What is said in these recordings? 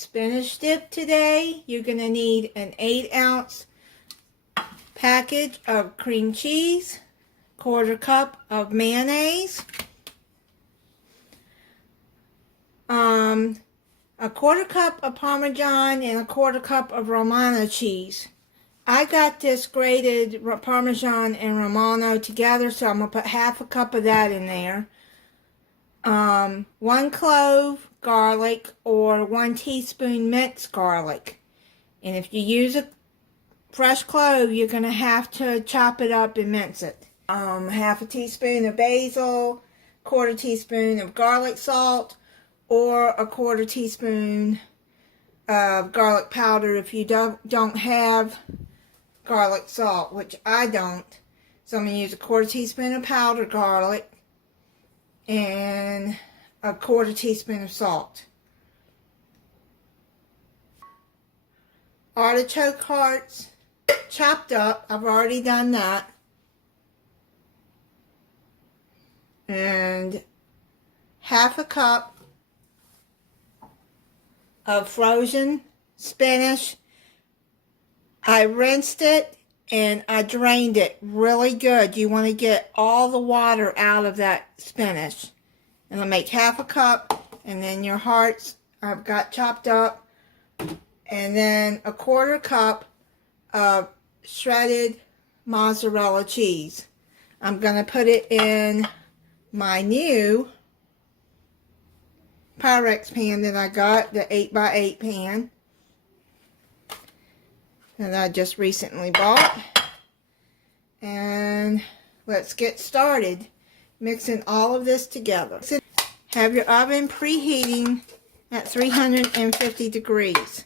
spinach dip today. You're going to need an 8-ounce package of cream cheese, 1/4 cup of mayonnaise, a 1/4 cup of Parmesan, and a 1/4 cup of Romano cheese. I got this grated Parmesan and Romano together, so I'm going to put 1/2 cup of that in there. 1 clove garlic or 1 teaspoon minced garlic. And if you use a fresh clove, you're going to have to chop it up and mince it. 1/2 teaspoon of basil, 1/4 teaspoon of garlic salt, or a 1/4 teaspoon of garlic powder if you don't have garlic salt, which I don't. So I'm going to use a 1/4 teaspoon of powdered garlic and a 1/4 teaspoon of salt. Artichoke hearts chopped up. I've already done that. And 1/2 cup of frozen spinach. I rinsed it and I drained it really good. You want to get all the water out of that spinach. And I'll make 1/2 cup, and then your hearts I've got chopped up, and then a 1/4 cup of shredded mozzarella cheese. I'm going to put it in my new Pyrex pan that I got, the 8x8 pan that I just recently bought. And let's get started mixing all of this together. Have your oven preheating at 350 degrees.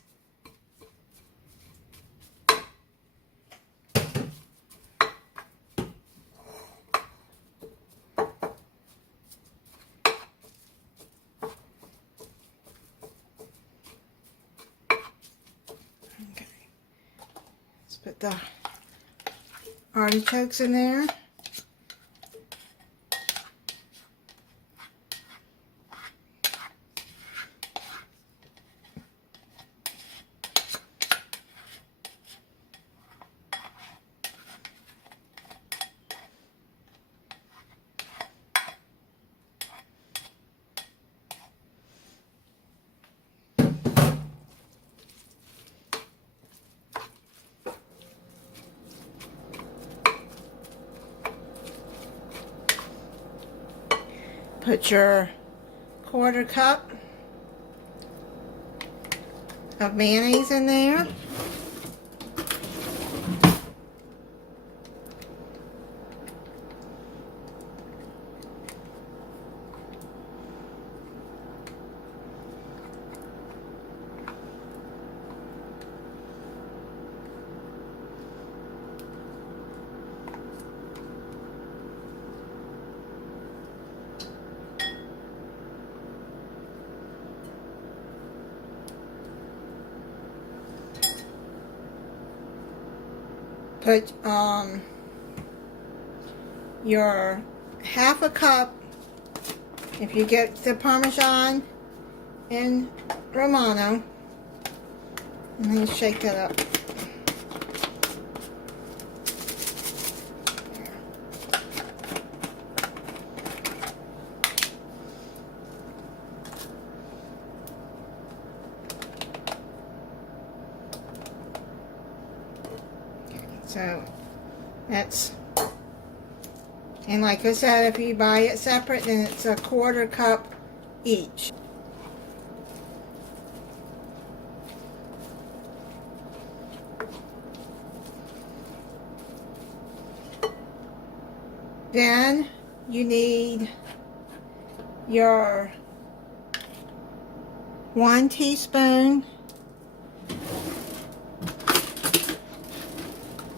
Put the artichokes in there. Put your 1/4 cup of mayonnaise in there. Put your 1/2 cup, if you get the Parmesan and Romano, and then shake that up. So that's, and like I said, if you buy it separate, then it's a 1/4 cup each. Then you need your 1 teaspoon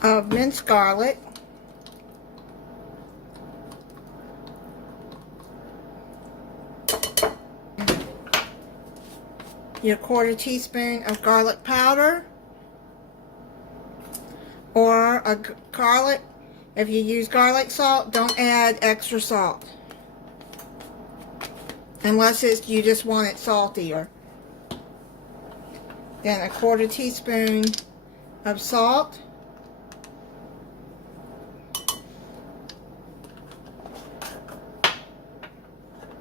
of minced garlic, your 1/4 teaspoon of garlic powder, or a garlic. If you use garlic salt, don't add extra salt. unless it's you just want it saltier. Then a 1/4 teaspoon of salt.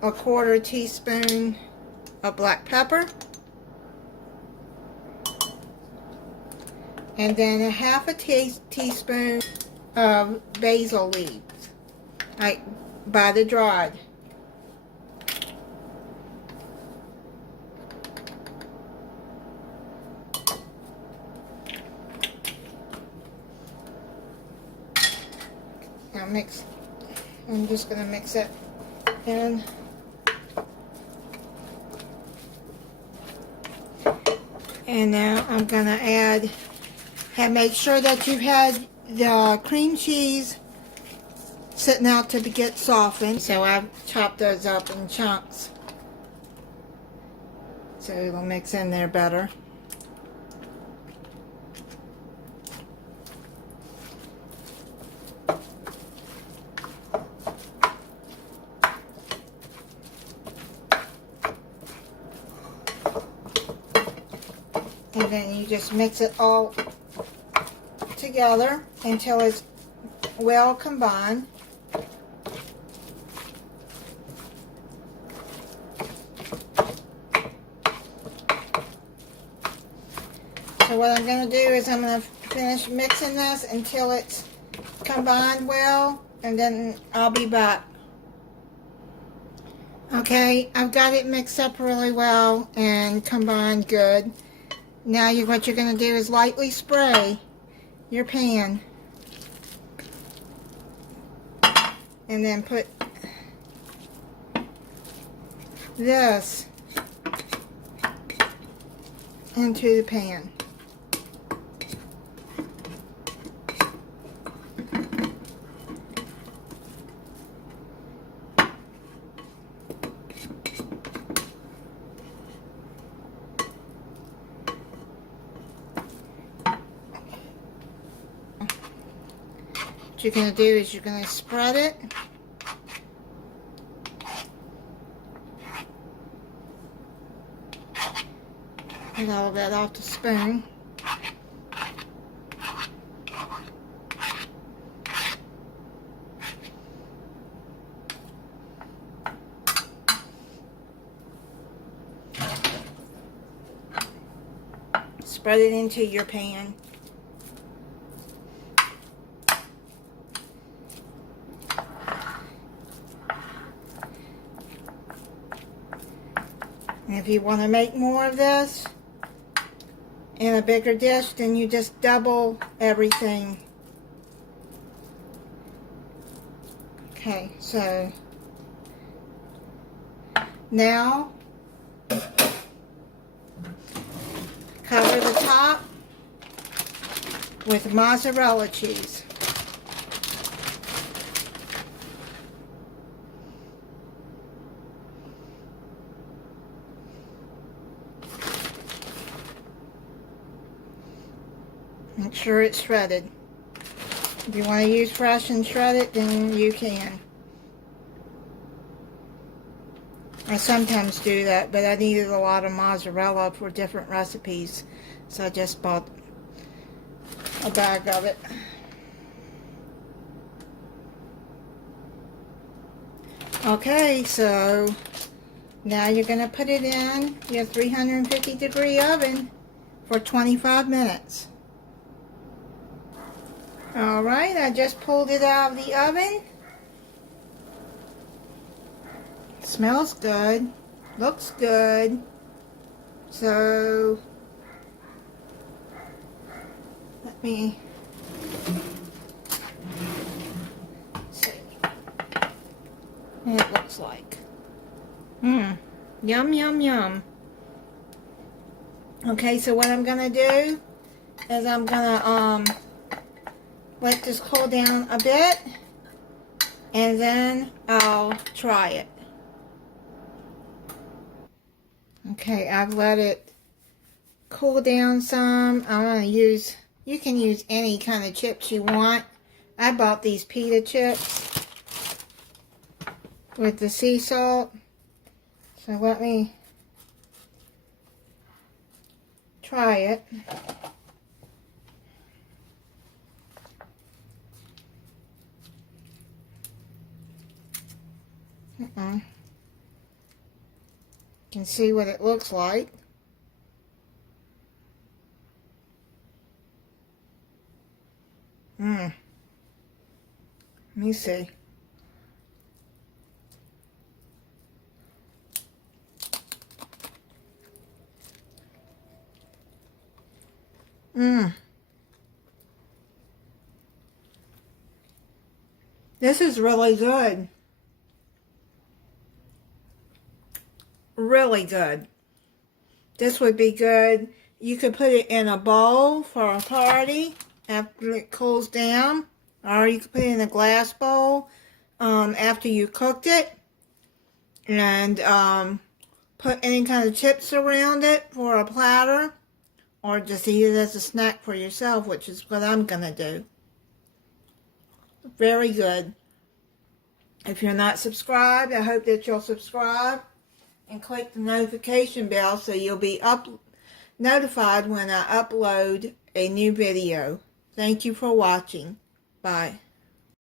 A 1/4 teaspoon of black pepper. And then a 1/2 teaspoon of basil leaves, like by the dried. Now I'm just going to mix it in. And now I'm going to make sure that you've had the cream cheese sitting out to get softened. So I've chopped those up in chunks, so it'll mix in there better. And then you just mix it all together until it's well combined. So what I'm going to do is I'm going to finish mixing this until it's combined well, and then I'll be back. Okay, I've got it mixed up really well and combined good. Now what you're going to do is lightly spray your pan, and then put this into the pan. What you're going to do is you're going to spread it. Get all of that off the spoon. Spread it into your pan. And if you want to make more of this in a bigger dish, then you just double everything. Okay, so now cover the top with mozzarella cheese. Make sure it's shredded. If you want to use fresh and shred it, then you can. I sometimes do that, but I needed a lot of mozzarella for different recipes, so I just bought a bag of it. Okay, so now you're going to put it in your 350-degree oven for 25 minutes. Alright, I just pulled it out of the oven. Smells good. Looks good. So, let me see what it looks like. Yum, yum, yum. Okay, so what I'm going to do is I'm going to let this cool down a bit, and then I'll try it. Okay, I've let it cool down some. I'm going to use, you can use any kind of chips you want. I bought these pita chips with the sea salt. So let me try it. You can see what it looks like. Let me see. This is really good. Really good. This would be good. You could put it in a bowl for a party after it cools down. Or you could put it in a glass bowl after you cooked it. And put any kind of chips around it for a platter. Or just eat it as a snack for yourself, which is what I'm going to do. Very good. If you're not subscribed, I hope that you'll subscribe and click the notification bell so you'll be notified when I upload a new video. Thank you for watching. Bye.